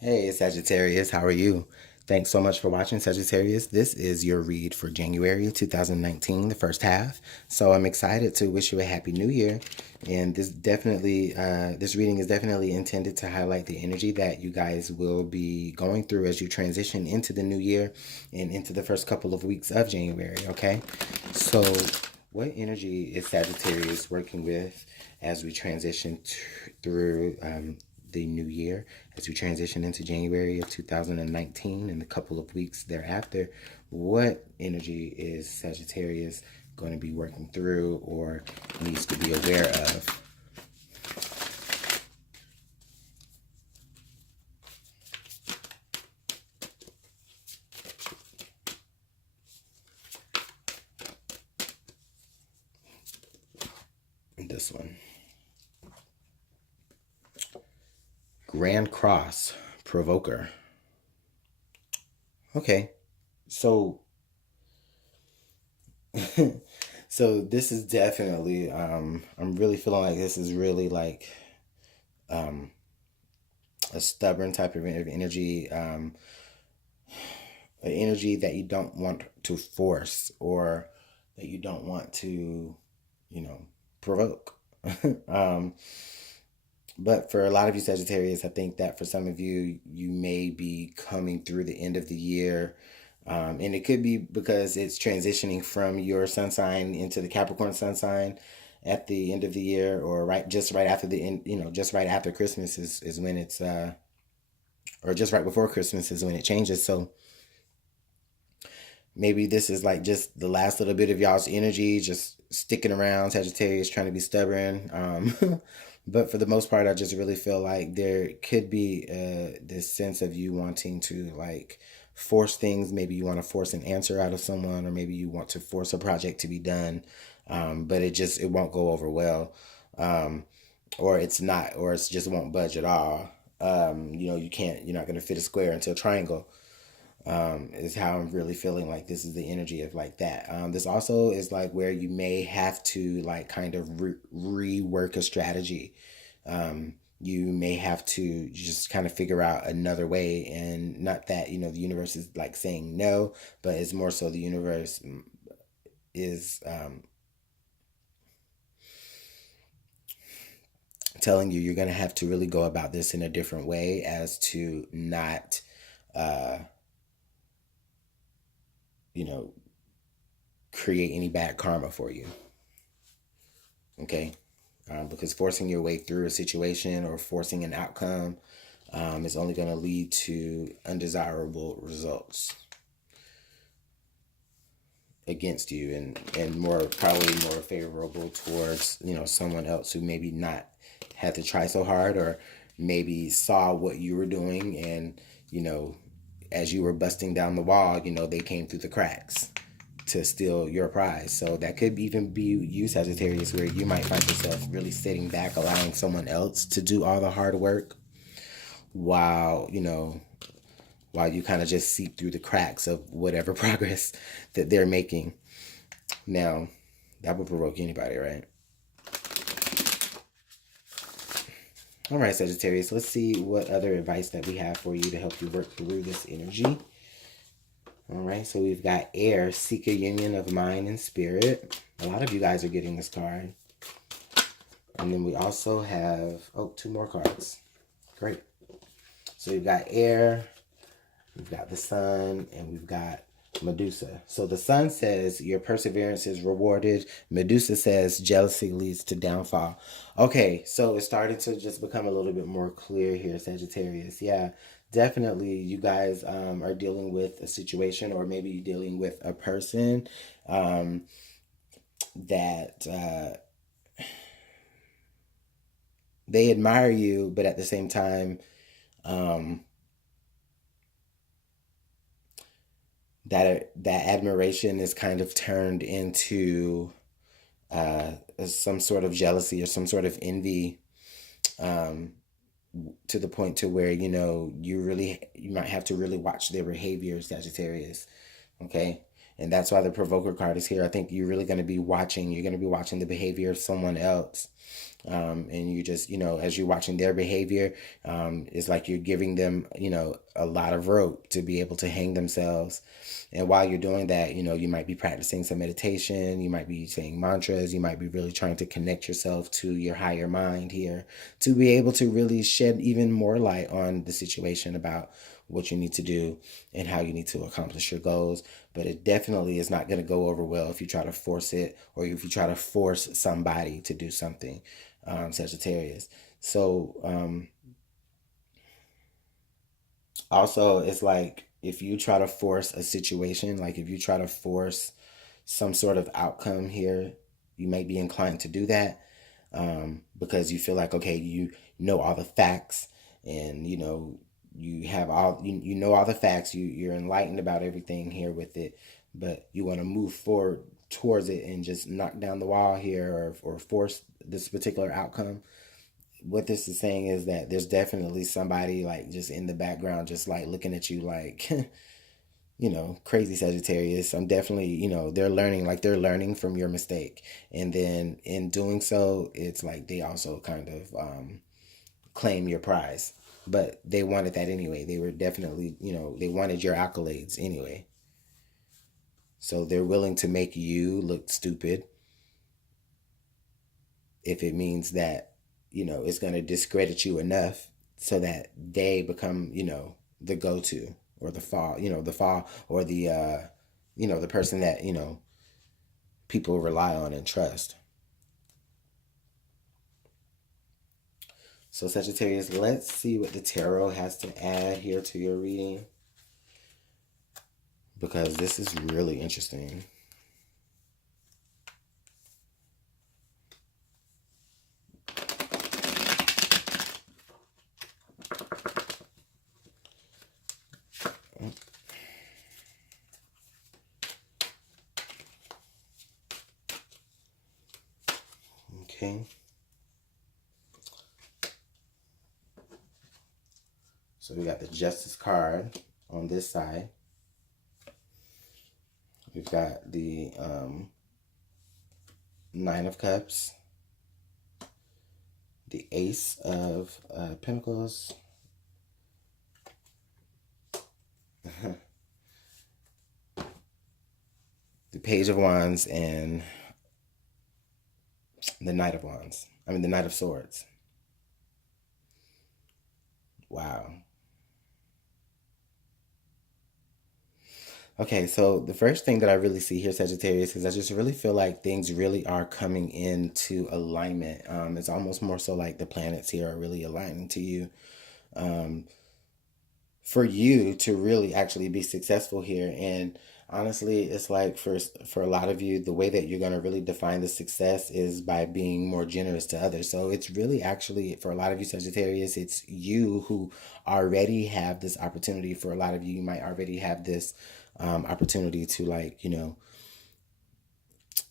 Hey, Sagittarius, how are you? Thanks so much for watching, Sagittarius. This is your read for January 2019, the first half. So I'm excited to wish you a happy new year. And this reading is definitely intended to highlight the energy that you guys will be going through as you transition into the new year and into the first couple of weeks of January, okay? So what energy is Sagittarius working with as we transition through the new year, as we transition into January of 2019 and a couple of weeks thereafter? What energy is Sagittarius going to be working through or needs to be aware of? This one. Grand Cross, Provoker. Okay, so so this is definitely I'm really feeling like this is really like um a stubborn type of energy, an energy that you don't want to force or that you don't want to, you know, provoke. um, but for a lot of you Sagittarius, I think that for some of you, you may be coming through the end of the year. And it could be because it's transitioning from your sun sign into the Capricorn sun sign at the end of the year, or just right after the end, just right after Christmas is when it's, or just right before Christmas is when it changes. So maybe this is like just the last little bit of y'all's energy, just sticking around, Sagittarius, trying to be stubborn. But for the most part, I just really feel like there could be this sense of you wanting to like force things. Maybe you want to force an answer out of someone, or maybe you want to force a project to be done, but it won't go over well, um, or it's not, or it's just won't budge at all. You're not going to fit a square into a triangle, is how I'm really feeling like this is the energy of like that. This also is like where you may have to like kind of rework a strategy. You may have to just kind of figure out another way, and not that, the universe is like saying no, but it's more so the universe is telling you you're going to have to really go about this in a different way as to not, uh, you know, create any bad karma for you. Okay. Because forcing your way through a situation or forcing an outcome is only going to lead to undesirable results against you, and probably more favorable towards, someone else who maybe not had to try so hard, or maybe saw what you were doing, and as you were busting down the wall, they came through the cracks to steal your prize. So that could even be you, Sagittarius, where you might find yourself really sitting back, allowing someone else to do all the hard work, while while you kind of just seep through the cracks of whatever progress that they're making. Now, that would provoke anybody, right? All right, Sagittarius, let's see what other advice that we have for you to help you work through this energy. All right, so we've got air, seek a union of mind and spirit. A lot of you guys are getting this card. And then we also have, two more cards. Great. So we've got air, we've got the sun, and we've got Medusa. So the sun says your perseverance is rewarded. Medusa says jealousy leads to downfall. Okay, so it's starting to just become a little bit more clear here, Sagittarius. Yeah, definitely you guys are dealing with a situation, or maybe you're dealing with a person that they admire you, but at the same time, um, that admiration is kind of turned into some sort of jealousy or some sort of envy, um, to the point to where you might have to really watch their behavior, Sagittarius. Okay, And that's why the provoker card is here. I think you're really going to be watching. You're going to be watching the behavior of someone else. And you just, as you're watching their behavior, it's like you're giving them, a lot of rope to be able to hang themselves. And while you're doing that, you might be practicing some meditation. You might be saying mantras. You might be really trying to connect yourself to your higher mind here to be able to really shed even more light on the situation about what you need to do and how you need to accomplish your goals. But it definitely is not going to go over well if you try to force it, or if you try to force somebody to do something, Sagittarius. So also, it's like if you try to force a situation, like if you try to force some sort of outcome here, you may be inclined to do that, because you feel like, okay, you know all the facts, and you have all you know all the facts, you're enlightened about everything here with it, but you want to move forward towards it and just knock down the wall here, or force this particular outcome. What this is saying is that there's definitely somebody like just in the background, just like looking at you like, crazy Sagittarius. I'm definitely, they're learning from your mistake. And then in doing so, it's like they also kind of claim your prize. But they wanted that anyway. They were definitely, they wanted your accolades anyway. So they're willing to make you look stupid if it means that, it's going to discredit you enough so that they become, the go-to, or the fall, or the person that, people rely on and trust. So Sagittarius, let's see what the tarot has to add here to your reading, because this is really interesting. Okay. So we got the Justice card on this side. We've got the Nine of Cups, the Ace of Pentacles, the Page of Wands, and the Knight of Wands. The Knight of Swords. Wow. Okay, so the first thing that I really see here, Sagittarius, is I just really feel like things really are coming into alignment. It's almost more so like the planets here are really aligning to you. For you to really actually be successful here. And honestly, it's like for a lot of you, the way that you're going to really define the success is by being more generous to others. So it's really actually, for a lot of you Sagittarius, it's you who already have this opportunity. For a lot of you, you might already have this opportunity to, like,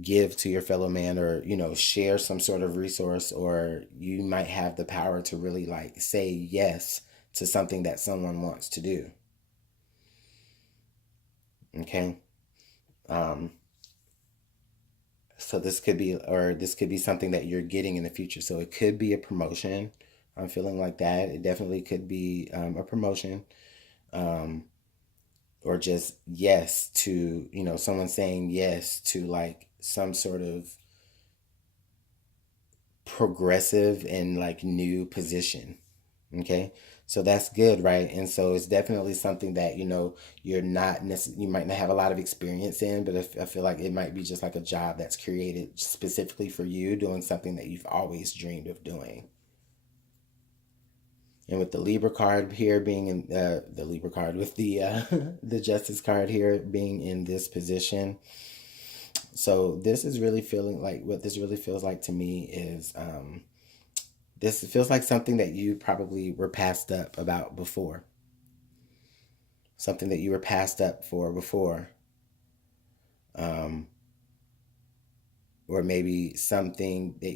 give to your fellow man, or share some sort of resource, or you might have the power to really, like, say yes to something that someone wants to do. Okay. So this could be something that you're getting in the future. So it could be a promotion. I'm feeling like that. It definitely could be a promotion, or just yes to, someone saying yes to, like, some sort of progressive and, like, new position. Okay. So that's good, right? And so it's definitely something that, you're not you might not have a lot of experience in, but I feel like it might be just like a job that's created specifically for you, doing something that you've always dreamed of doing. And with the Libra card here being in the Libra card, with the the Justice card here being in this position. So this is really feeling like, what this really feels like to me is, this feels like something that you probably were passed up about before. Something that you were passed up for before. Or maybe something that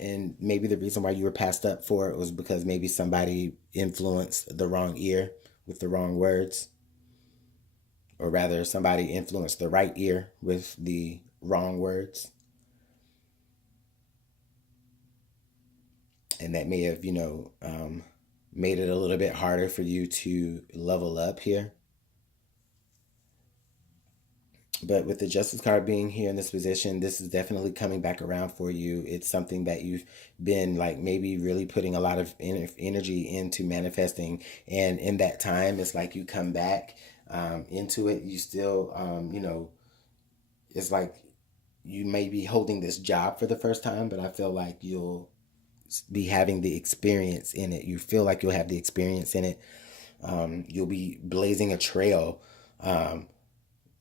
and maybe the reason why you were passed up for it was because maybe somebody influenced the wrong ear with the wrong words. or rather somebody influenced the right ear with the wrong words. And that may have, made it a little bit harder for you to level up here. But with the Justice card being here in this position, this is definitely coming back around for you. It's something that you've been like maybe really putting a lot of energy into manifesting. And in that time, it's like you come back into it. You still, it's like you may be holding this job for the first time, but I feel like you'll be having the experience in it. You feel like you'll have the experience in it. You'll be blazing a trail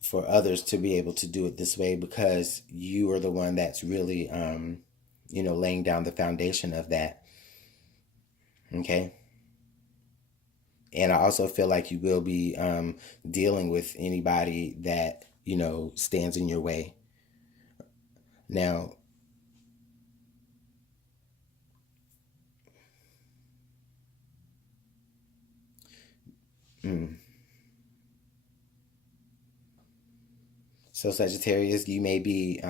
for others to be able to do it this way, because you are the one that's really, laying down the foundation of that. Okay. And I also feel like you will be dealing with anybody that, stands in your way. Now, so Sagittarius, you may be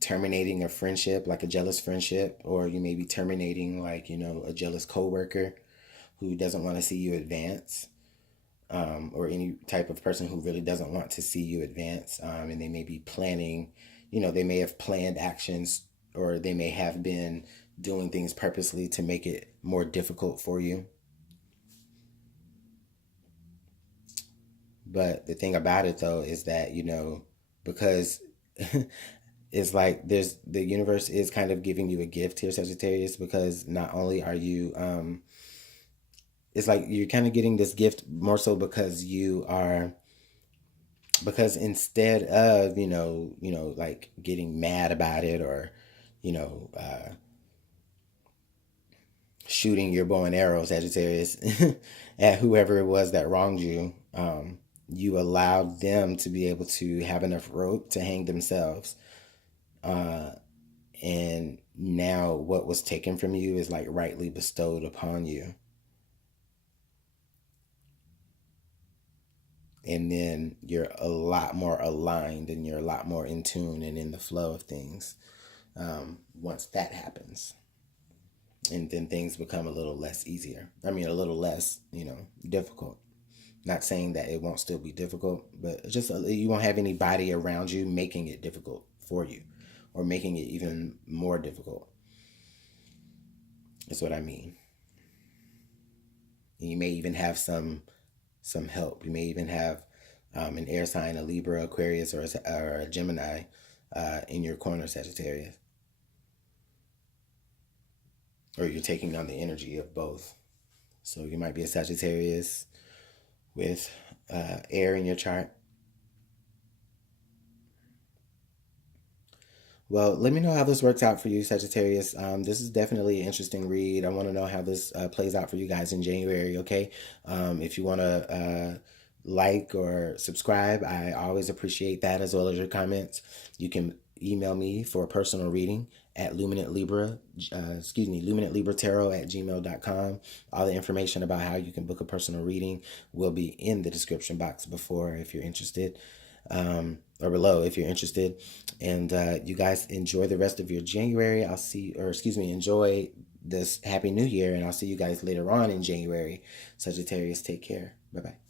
terminating a friendship, like a jealous friendship, or you may be terminating like, a jealous coworker who doesn't want to see you advance, or any type of person who really doesn't want to see you advance. And they may be planning, they may have planned actions, or they may have been doing things purposely to make it more difficult for you. But the thing about it though is that, because it's like the universe is kind of giving you a gift here, Sagittarius, because not only are you it's like you're kind of getting this gift more so because because instead of, like getting mad about it, or, you know, uh, shooting your bow and arrow, Sagittarius, at whoever it was that wronged you, you allowed them to be able to have enough rope to hang themselves. Uh, and now what was taken from you is like rightly bestowed upon you. And then you're a lot more aligned, and you're a lot more in tune and in the flow of things once that happens. And then things become a little less easier. I mean, a little less, difficult. Not saying that it won't still be difficult, but just you won't have anybody around you making it difficult for you, or making it even more difficult. That's what I mean. And you may even have some help. You may even have an air sign, a Libra, Aquarius, or a Gemini in your corner, Sagittarius. Or you're taking on the energy of both. So you might be a Sagittarius with air in your chart. Well, let me know how this works out for you, Sagittarius. This is definitely an interesting read. I want to know how this plays out for you guys in January, okay? If you want to like or subscribe, I always appreciate that, as well as your comments. You can email me for a personal reading at LuminantLibraTarot at gmail.com. All the information about how you can book a personal reading will be in the description box before, if you're interested. Or below if you're interested. And you guys enjoy the rest of your January. Enjoy this Happy New Year, and I'll see you guys later on in January. Sagittarius, take care. Bye-bye.